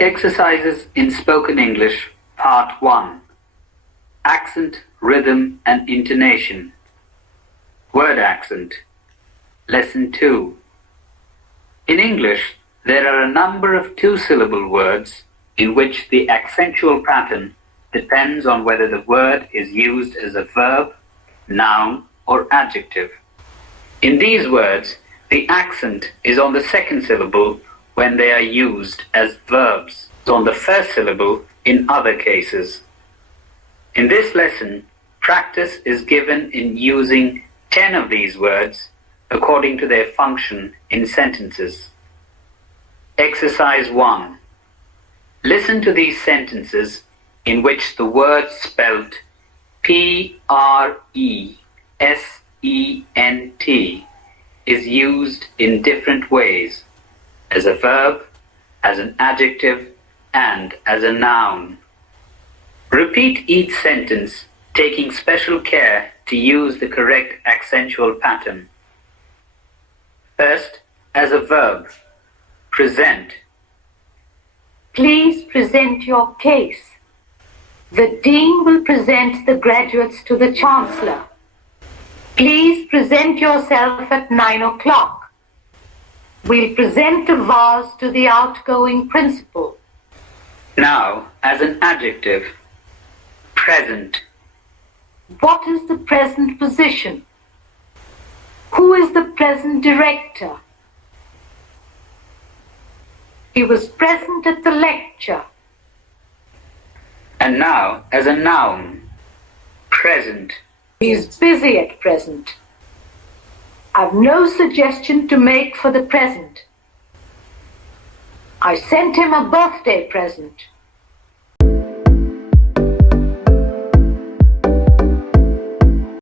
Exercises in Spoken English, Part 1. Accent, Rhythm and Intonation. Word accent. Lesson 2. In English, there are a number of two-syllable words in which the accentual pattern depends on whether the word is used as a verb, noun, or adjective. In these words, the accent is on the second syllable when they are used as verbs, on the first syllable in other cases. In this lesson, practice is given in using 10 of these words according to their function in sentences. Exercise 1. Listen to these sentences in which the word spelt P-R-E-S-E-N-T is used in different ways, as a verb, as an adjective, and as a noun. Repeat each sentence, taking special care to use the correct accentual pattern. First, as a verb, present. Please present your case. The Dean will present the graduates to the Chancellor. Please present yourself at 9 o'clock. We'll present a vase to the outgoing principal. Now, as an adjective, present. What is the present position? Who is the present director? He was present at the lecture. And now, as a noun, present. He is busy at present. I've no suggestion to make for the present. I sent him a birthday present.